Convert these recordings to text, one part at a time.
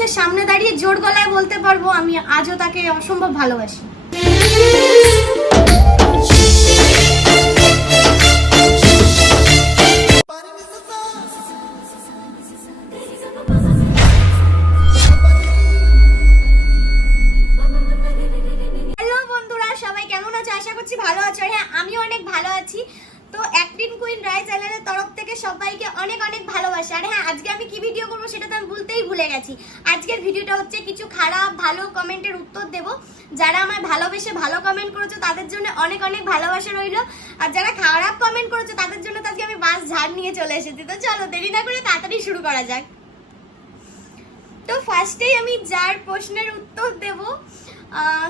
মানুষের সামনে দাঁড়িয়ে জোর গলায় বলতে পারব, আমি আজও তাকে অসম্ভব ভালোবাসি। আশা করছি ভালো আছো। হ্যাঁ আমি অনেক ভালো আছি। তো অ্যাক্টিং কুইন রায় চ্যানেলের তরফ সবাইকে অনেক অনেক ভালোবাসা। আর হ্যাঁ আজকে আমি কি ভিডিও করব সেটা তো আমি বলতেই ভুলে গেছি। আজকের ভিডিওটা হচ্ছে কিছু খারাপ, ভালো কমেন্টের উত্তর দেব। যারা আমায় ভালোবেসে ভালো কমেন্ট করেছ, তাদের জন্য অনেক অনেক ভালোবাসা রইল। আর যারা খারাপ কমেন্ট করেছ, তাদের জন্য তো আজকে আমি বাস ঝাড় নিয়ে চলে এসেছি। তো চলো, দেরি না করে তাড়াতাড়ি শুরু করা যাক। তো ফার্স্টেই আমি যার প্রশ্নের উত্তর দেব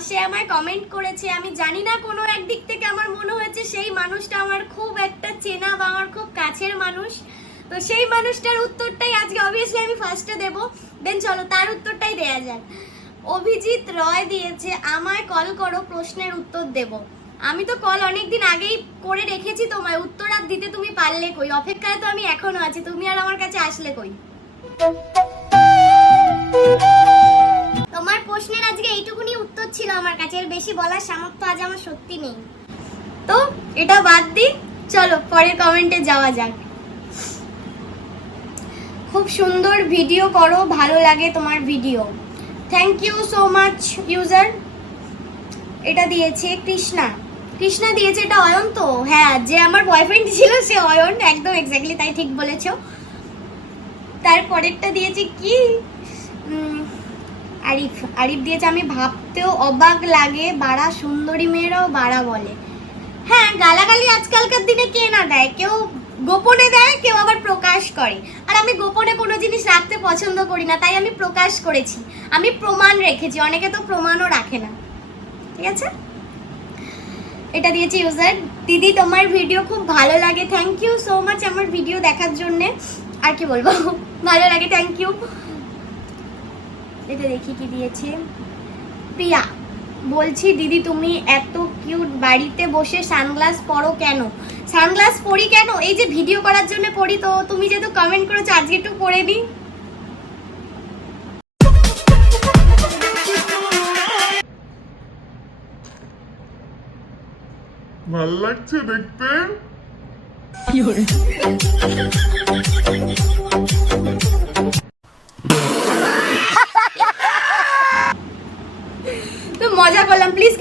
সে আমায় কমেন্ট করেছে, আমি জানি না কোনো একদিক থেকে আমার মনে হয়েছে সেই মানুষটা আমার খুব একটা চেনা বা আমার খুব কাছের মানুষ। তো সেই মানুষটার উত্তরটাই আজকে অবভিয়াসলি আমি ফার্স্টে দেব। দেন চলো, তার উত্তরটাই দেয়া যাক। অভিজিৎ রয় দিয়েছে, আমায় কল করো, প্রশ্নের উত্তর দেব। আমি তো কল অনেকদিন আগেই করে রেখেছি তোমায়, উত্তর আর দিতে তুমি পারলে কই? অপেক্ষায় তো আমি এখনও আছি, তুমি আর আমার কাছে আসলে কই? এর বেশি বলার সামর্থ্য আজ আমার সত্যি নেই। তো, এটা বাদ দিই। চলো, পরের কমেন্টে যাওয়া যাক। খুব সুন্দর ভিডিও করো, ভালো লাগে তোমার video thank you so much user এটা দিয়েছে কৃষ্ণা। কৃষ্ণা দিয়েছে এটা অয়ন তো? হ্যাঁ যে আমার বয়ফ্রেন্ড ছিল, সে অয়ন। একদম এক্স্যাক্টলি তাই ঠিক বলেছ। তারপরেরটা দিয়েছে কি? আরিফ। আরিফ দিয়েছে, আমি ভাবতেও অবাক লাগে, বাড়া সুন্দরী মেয়েরাও বাড়া বলে। হ্যাঁ গালাগালি আজকালকার দিনে কে না দেয়? কেউ গোপনে দেয়, কেউ আবার প্রকাশ করে। আর আমি গোপনে কোনো জিনিস রাখতে পছন্দ করি না, তাই আমি প্রকাশ করেছি। আমি প্রমাণ রেখেছি, অনেকে তো প্রমাণও রাখে না। ঠিক আছে? এটা দিয়েছি ইউজার। দিদি, তোমার ভিডিও খুব ভালো লাগে। থ্যাংক ইউ সো মাচ আমার ভিডিও দেখার জন্যে। আর কি বলব? ভালো লাগে থ্যাংক ইউ এটা দেখি কি দিয়েছে। প্রিয়া বলছি দিদি তুমি এত কিউট বাড়িতে বসে সানগ্লাস পরো কেন? সানগ্লাস পরি কেন? এই যে ভিডিও করার জন্য পড়ি তো তুমি যেহেতু কমেন্ট করেছ আজকে একটু পরে নিই ভালো লাগছে দেখতে?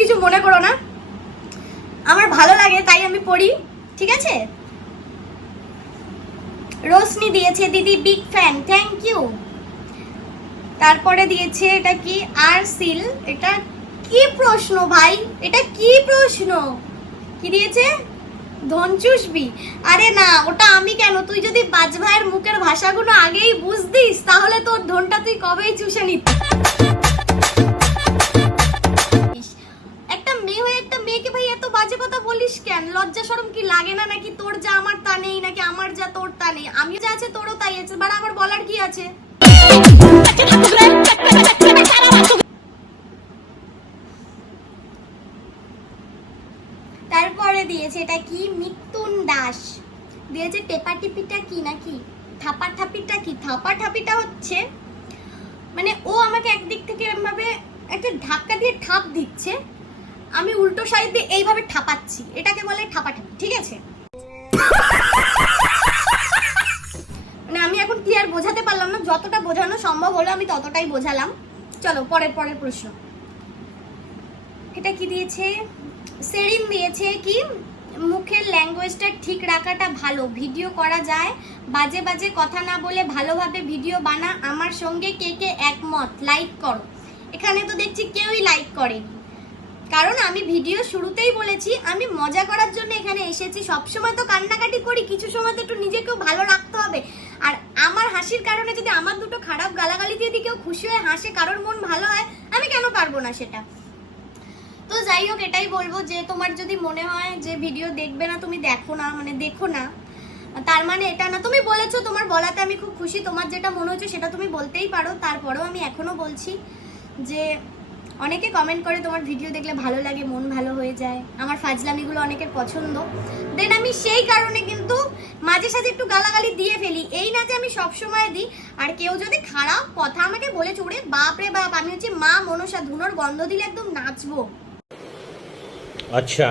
কিছু মনে করো না। আমার ভালো লাগে, তাই আমি পড়ি, ঠিক আছে? রোশনি দিয়েছে, দিদি বিগ ফ্যান থ্যাংক ইউ তারপরে দিয়েছে, এটা কি? আর সিল, এটা কি প্রশ্ন ভাই? এটা কি প্রশ্ন? কি দিয়েছে? ধন চুষবি আরে না, ওটা আমি কেন? তুই যদি বাজ ভাইয়ের মুখের ভাষাগুলো আগেই বুঝতিস, তাহলে তোর ধনটা তুই কবেই চুষে নিতি বাজে কথা বলিস কেন? লজ্জা শরম কি লাগে না নাকি? তোর যা আমার তা নেই নাকি আমার যা তোর তা নেই? আমি যা আছে তোরও তাই আছে বাট আমার বলার কি আছে? তারপরে দিয়েছে, এটা কি? মিতুন দাস। দিয়েছে টেপা টিপিটা কি নাকি? থাপা ঠাপিটা কি? থাপা ঠাপিটা হচ্ছে মানে ও আমাকে একদিক থেকে এরমভাবে একটা ধাক্কা দিয়ে ঠাপ দিচ্ছে। আমি উল্টো সাইড দিয়ে এইভাবে ঠাপাচ্ছি। এটাকে বলে ঠাপাঠাপি, ঠিক আছে? মানে আমি এখন ক্লিয়ার বোঝাতে পারলাম না, যতটা বোঝানো সম্ভব হলো আমি ততটাই বোঝালাম। চলো, পরের পরের প্রশ্ন। এটা কি দিয়েছে? সেরিন দিয়েছে কি, মুখের ল্যাঙ্গুয়েজটা ঠিক রাখাটা ভালো, ভিডিও করা যায়, বাজে বাজে কথা না বলে ভালোভাবে ভিডিও বানা, আমার সঙ্গে কে কে একমত? লাইক করো। এখানে তো দেখছি কেউই লাইক করেনি। কারণ আমি ভিডিও শুরুতেই বলেছি, আমি মজা করার জন্য এখানে এসেছি। সবসময় তো কান্নাকাটি করি, কিছু সময় তো একটু নিজেকেও ভালো রাখতে হবে। আর আমার হাসির কারণে যদি আমার দুটো খারাপ গালাগালি দিয়ে দিই কেউ খুশি হয়ে হাসে, কারোর মন ভালো হয়, আমি কেন পারব না সেটা? তো যাই হোক, এটাই বলব যে তোমার যদি মনে হয় যে ভিডিও দেখবে না, তুমি দেখো না মানে দেখো না, তার মানে এটা না। তুমি বলেছ, তোমার বলাতে আমি খুব খুশি, তোমার যেটা মনে হচ্ছে সেটা তুমি বলতেই পারো। তারপরেও আমি এখনও বলছি যে অনেকে কমেন্ট করে তোমার ভিডিও দেখলে ভালো লাগে, মন ভালো হয়ে যায়। আমার ফাজলামিগুলো অনেকের পছন্দ। দেন আমি সেই কারণে কিন্তু মাঝে সাঝে একটু গালাগালি দিয়ে ফেলি। এই না যে আমি সবসময় দিই, আর কেউ যদি খারাপ কথা আমাকে বলে চড়ে, বাপ রে বাপ, আমি হচ্ছে মা মনসা ধুনোর গন্ধ দিলে একদম নাচবো। আচ্ছা।